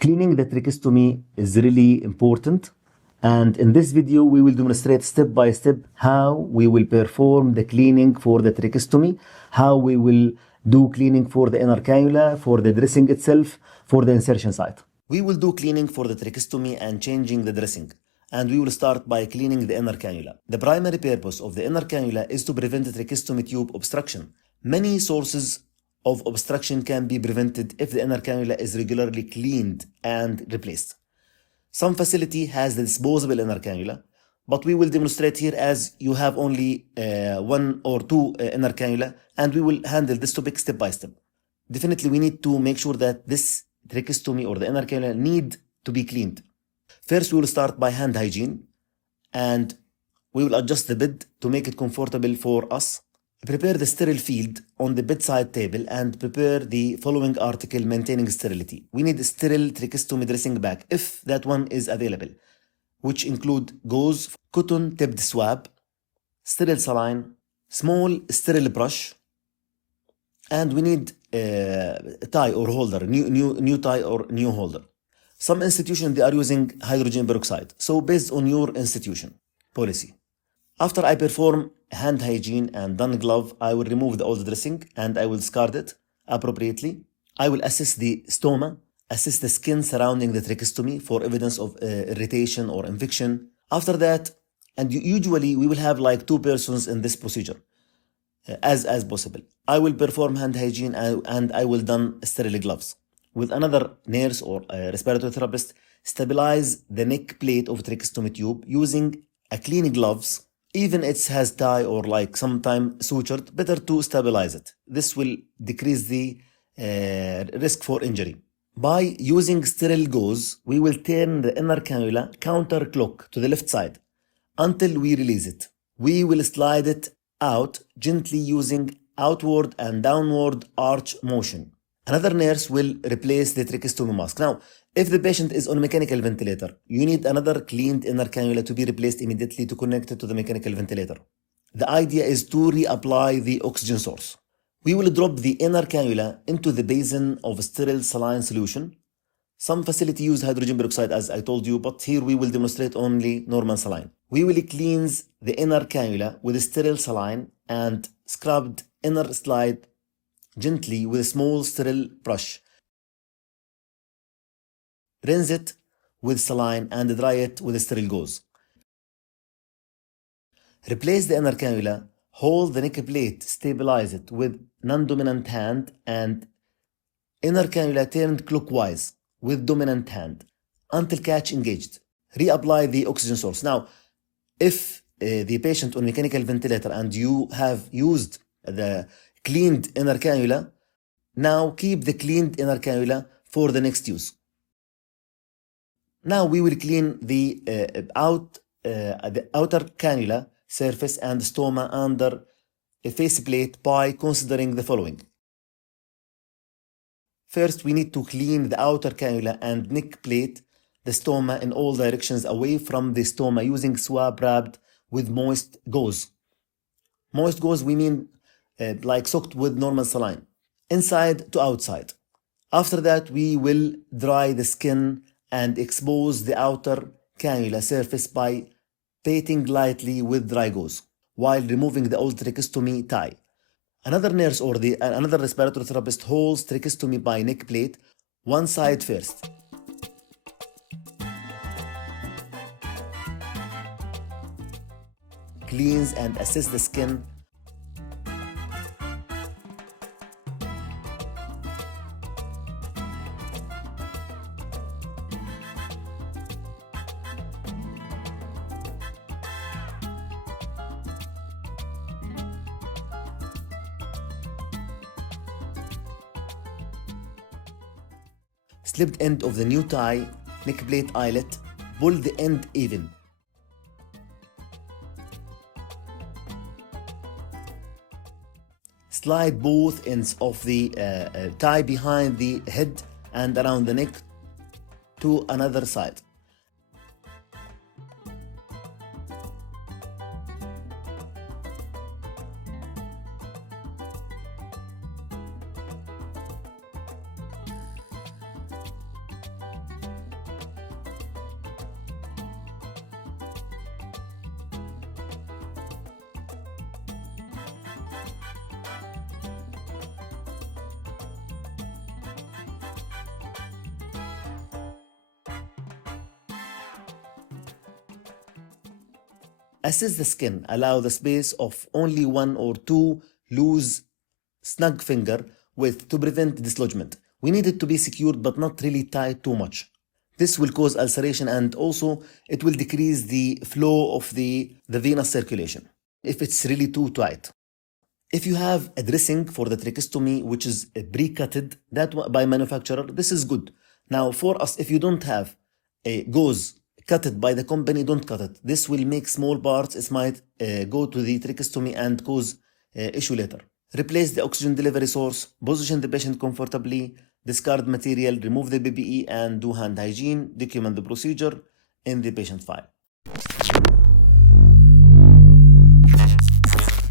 Cleaning the tracheostomy is really important, and in this video we will demonstrate step by step how we will perform the cleaning for the tracheostomy, how we will do cleaning for the inner cannula, for the dressing itself, for the insertion site. We will do cleaning for the tracheostomy and changing the dressing, and we will start by cleaning the inner cannula. The primary purpose of the inner cannula is to prevent the tracheostomy tube obstruction. Many sources of obstruction can be prevented if the inner cannula is regularly cleaned and replaced. Some facility has the disposable inner cannula, but we will demonstrate here as you have only one or two inner cannula, and we will handle this topic step by step. Definitely we need to make sure that this tracheostomy or the inner cannula need to be cleaned. First we will start by hand hygiene, and we will adjust the bed to make it comfortable for us. Prepare the sterile field on the bedside table and prepare the following article maintaining sterility. We need a sterile tracheostomy dressing bag if that one is available, which include gauze, cotton tipped swab, sterile saline, small sterile brush, and we need a tie or holder, new tie or new holder. Some institutions they are using hydrogen peroxide, so based on your institution policy. After I perform hand hygiene and done glove, I will remove the old dressing and I will discard it appropriately. I will assess the stoma, assess the skin surrounding the tracheostomy for evidence of irritation or infection. After that, and usually we will have like two persons in this procedure as possible. I will perform hand hygiene and I will done sterile gloves. With another nurse or respiratory therapist, stabilize the neck plate of tracheostomy tube using a clean gloves. Even it has tie or like sometime sutured, better to stabilize it. This will decrease the risk for injury. By using sterile gauze, we will turn the inner cannula counterclock to the left side until we release it. We will slide it out gently using outward and downward arch motion. Another nurse will replace the tracheostomy mask. Now, if the patient is on mechanical ventilator, you need another cleaned inner cannula to be replaced immediately to connect it to the mechanical ventilator. The idea is to reapply the oxygen source. We will drop the inner cannula into the basin of sterile saline solution. Some facility use hydrogen peroxide as I told you, but here we will demonstrate only normal saline. We will cleanse the inner cannula with sterile saline and scrubbed inner slide gently with a small sterile brush. Rinse it with saline and dry it with a sterile gauze. Replace the inner cannula, hold the neck plate, stabilize it with non-dominant hand and inner cannula turned clockwise with dominant hand until catch engaged. Reapply the oxygen source. Now, if the patient on mechanical ventilator and you have used the cleaned inner cannula, now keep the cleaned inner cannula for the next use. Now we will clean the outer cannula surface and stoma under a faceplate by considering the following. First, we need to clean the outer cannula and neck plate, the stoma in all directions away from the stoma using swab wrapped with moist gauze. Moist gauze we mean like soaked with normal saline, inside to outside. After that, we will dry the skin and expose the outer cannula surface by patting lightly with dry gauze while removing the old tracheostomy tie. Another nurse or another respiratory therapist holds tracheostomy by neck plate, one side first. Cleans and assess the skin. Slipped end of the new tie, neck plate eyelet, pull the end even. Slide both ends of the tie behind the head and around the neck to another side. Assess the skin. Allow the space of only 1 or 2 loose, snug finger width to prevent dislodgement. We need it to be secured but not really tight too much. This will cause ulceration, and also it will decrease the flow of the venous circulation if it's really too tight. If you have a dressing for the tracheostomy which is pre-cutted that by manufacturer, this is good. Now for us, if you don't have a gauze cutted by the company, don't cut it. This will make small parts. It might go to the tracheostomy and cause issue later. Replace the oxygen delivery source, position the patient comfortably, discard material, remove the PPE, and do hand hygiene. Document the procedure in the patient file.